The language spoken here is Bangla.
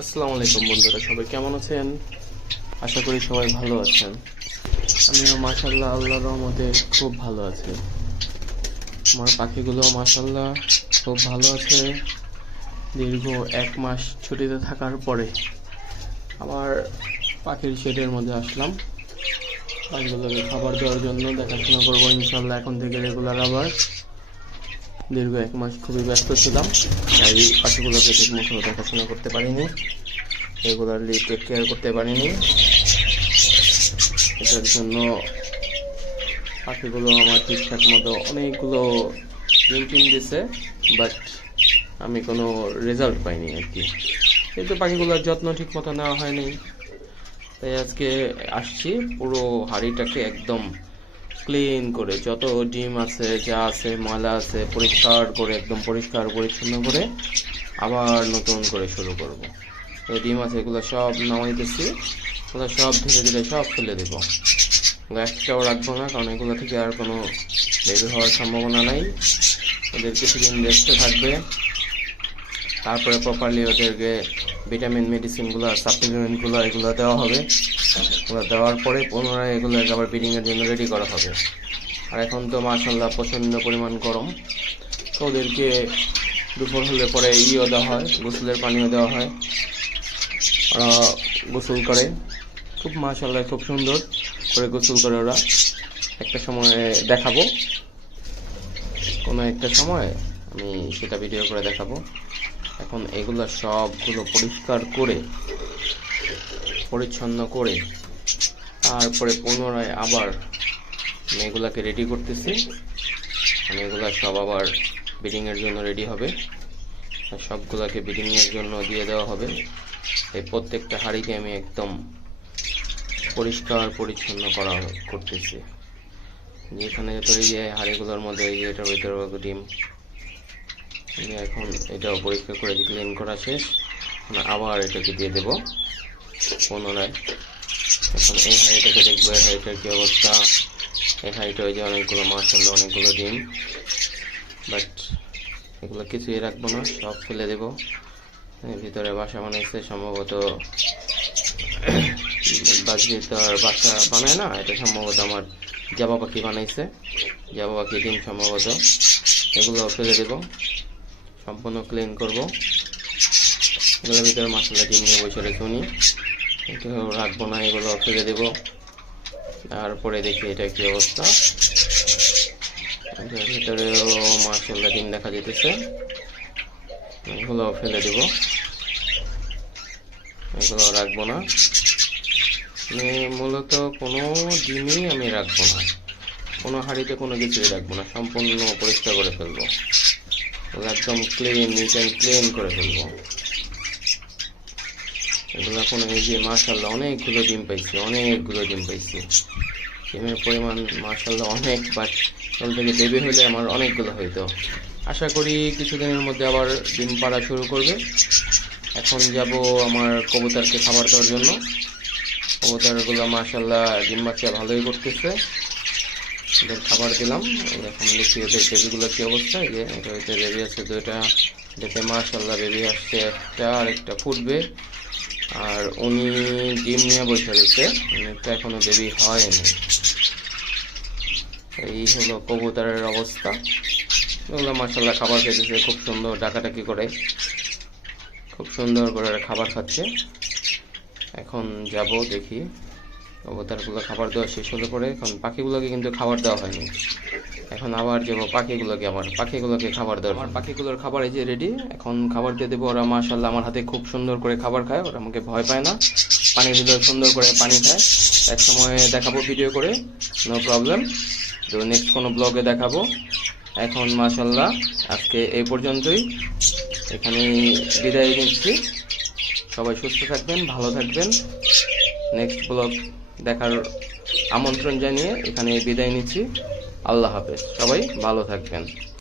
আসসালামু আলাইকুম বন্ধুরা, সবাই কেমন আছেন? আশা করি সবাই ভালো আছেন। আমিও মাশাআল্লাহ আল্লাহর রহমতে খুব ভালো আছি। আমার পাখিগুলো মাশাআল্লাহ খুব ভালো আছে। দীর্ঘ 1 মাস ছুটিতে থাকার পরে আবার পাখির শেডের মধ্যে আসলাম। পাখিগুলোকে খাবার দেওয়ার জন্য দেখাশোনা করবো ইনশাআল্লাহ এখন থেকে রেগুলার। আবার দীর্ঘ 1 মাস খুবই ব্যস্ত ছিলাম, তাই পাখিগুলোকে ঠিক মতো দেখাশোনা করতে পারিনি, রেগুলারলি টেক কেয়ার করতে পারিনি। এটার জন্য পাখিগুলো আমার ঠিকঠাক মতো অনেকগুলো ডিম দিছে, বাট আমি কোনো রেজাল্ট পাইনি আর কি। কিন্তু পাখিগুলোর যত্ন ঠিক মতো নেওয়া হয়নি, তাই আজকে আসছি পুরো হাঁড়িটাকে একদম ক্লিন করে, যত ডিম আছে যা আছে ময়লা আছে পরিষ্কার করে, একদম পরিষ্কার পরিচ্ছন্ন করে আবার নতুন করে শুরু করব। এই ডিম আছে এগুলো সব নামাইতেছি, ওগুলো সব ধীরে ধীরে সব ফেলে দেবো। একটাও রাখবো না, কারণ এগুলো থেকে আর কোনো বের হওয়ার সম্ভাবনা নাই। ওদের কিছুদিন রেস্টে থাকবে, তারপরে প্রপারলি ওদেরকে ভিটামিন মেডিসিনগুলো সাপ্লিমেন্টগুলো এগুলো দেওয়া হবে। এগুলো দেওয়ার পরে পুনরায় এগুলো আবার ব্রিডিংয়ের জন্য রেডি করা হবে। আর এখন তো মাশাআল্লাহ প্রচণ্ড পরিমাণ গরম, তো ওদেরকে দুপুর হলে পরে দেওয়া হয়, গোসলের পানিও দেওয়া হয়। ওরা গোসল করে খুব মাশাআল্লাহ, খুব সুন্দর করে গোসল করে ওরা। একটা সময় দেখাবো, কোনো একটা সময় আমি সেটা ভিডিও করে দেখাবো। এখন এগুলো সবগুলো পরিষ্কার করে পরিচ্ছন্ন করে তারপরে পুনরায় আবার আমি এগুলাকে রেডি করতেছি। আমি এগুলা সব আবার ব্রিডিংয়ের জন্য রেডি হবে, সবগুলাকে ব্রিডিংয়ের জন্য দিয়ে দেওয়া হবে। এই প্রত্যেকটা হাঁড়িকে আমি একদম পরিষ্কার পরিচ্ছন্ন করতেছি। যেখানে তো এই যে হাঁড়িগুলোর মধ্যে এই যে এটার ভিতরে ডিম, আমি এখন এটাও পরিষ্কার করে ক্লিন করা শেষ। আবার এটাকে দিয়ে দেব পুনরায়। এখন এই হাঁড়িটাকে দেখবো, এই হাঁড়িটার কি অবস্থা। এই হাঁড়িটা ওই যে অনেকগুলো মাশাআল্লাহ অনেকগুলো ডিম, বাট এগুলো কিছুই রাখবো না, সব ফেলে দেব। ভিতরে বাসা বানাইছে সম্ভবত, বাকি তো আর বাসা বানায় না, এটা সম্ভবত আমার জাবা পাখি বানাইছে, জাবা পাখি ডিম সম্ভবত। এগুলো ফেলে দেব, সম্পূর্ণ ক্লিন করব। এগুলোর ভিতরে মাশাআল্লাহ ডিম নিয়ে বসে রেখে উনি এগুলো রাখবো না, এগুলো ফেলে দেব। তারপরে দেখি এটা কি অবস্থা। এটার ভিতরেও মাশাআল্লাহ ডিম দেখা যেতেছে, এগুলো ফেলে দেব, এগুলো রাখবো না। মূলত কোনো ডিমই আমি রাখবো না, কোনো হাঁড়িতে কোনো কিছুই রাখবো না, সম্পূর্ণ পরিষ্কার করে ফেলবো, একদম ক্লিন, নিট অ্যান্ড ক্লিন করে ফেলবো। এগুলো এখন এই যে মাশাআল্লাহ অনেকগুলো ডিম পাইছি, অনেকগুলো ডিম পাইছি। ডিমের পরিমাণ মাশাআল্লাহ অনেক, বাট ওখান থেকে বেবি হলে আমার অনেকগুলো হইতো। আশা করি কিছুদিনের মধ্যে আবার ডিম পাড়া শুরু করবে। এখন যাব আমার কবুতরকে খাবার দেওয়ার জন্য। কবুতরগুলো মাশাআল্লাহ ডিম বাচ্চা ভালোই করতেছে, ওদের খাবার দিলাম। এখন দেখি ওদের বেবিগুলোর কি অবস্থা। এই যে এটা হচ্ছে বেবি আছে দুইটা, এটাতে মাশাআল্লাহ বেবি আসছে একটা, আর একটা ফুটবে। আর উনি ডিম নিয়ে বসে রয়েছে, উনিটা এখনো বেবি হয়নি। এই হলো কবুতরের অবস্থা। ওগুলো মাশাআল্লাহ খাবার খেতেছে খুব সুন্দর, ডাকাডাকি করে খুব সুন্দর করে খাবার খাচ্ছে। এখন যাব দেখি কবুতরগুলো খাবার দেওয়া শেষ হলে পরে। এখন পাখিগুলোকে কিন্তু খাবার দেওয়া হয়নি, এখন আবার যাবো পাখিগুলোকে খাবার দেওয়া। আমার পাখিগুলোর খাবার এই যে রেডি, এখন খাবার দিয়ে দেবো। ওরা মাশাআল্লাহ আমার হাতে খুব সুন্দর করে খাবার খায়, ওরা আমাকে ভয় পায় না। পানি দিলেও সুন্দর করে পানি খায়। এক সময় দেখাবো ভিডিও করে, নো প্রবলেম, তো নেক্সট কোনো ব্লগে দেখাবো। এখন মাশাআল্লাহ আজকে এই পর্যন্তই, এখানেই বিদায় নিচ্ছি। সবাই সুস্থ থাকবেন, ভালো থাকবেন। নেক্সট ব্লগ দেখার আমন্ত্রণ জানিয়ে এখানে বিদায় নিচ্ছি। আল্লাহ হাফেজ, সবাই ভালো থাকবেন।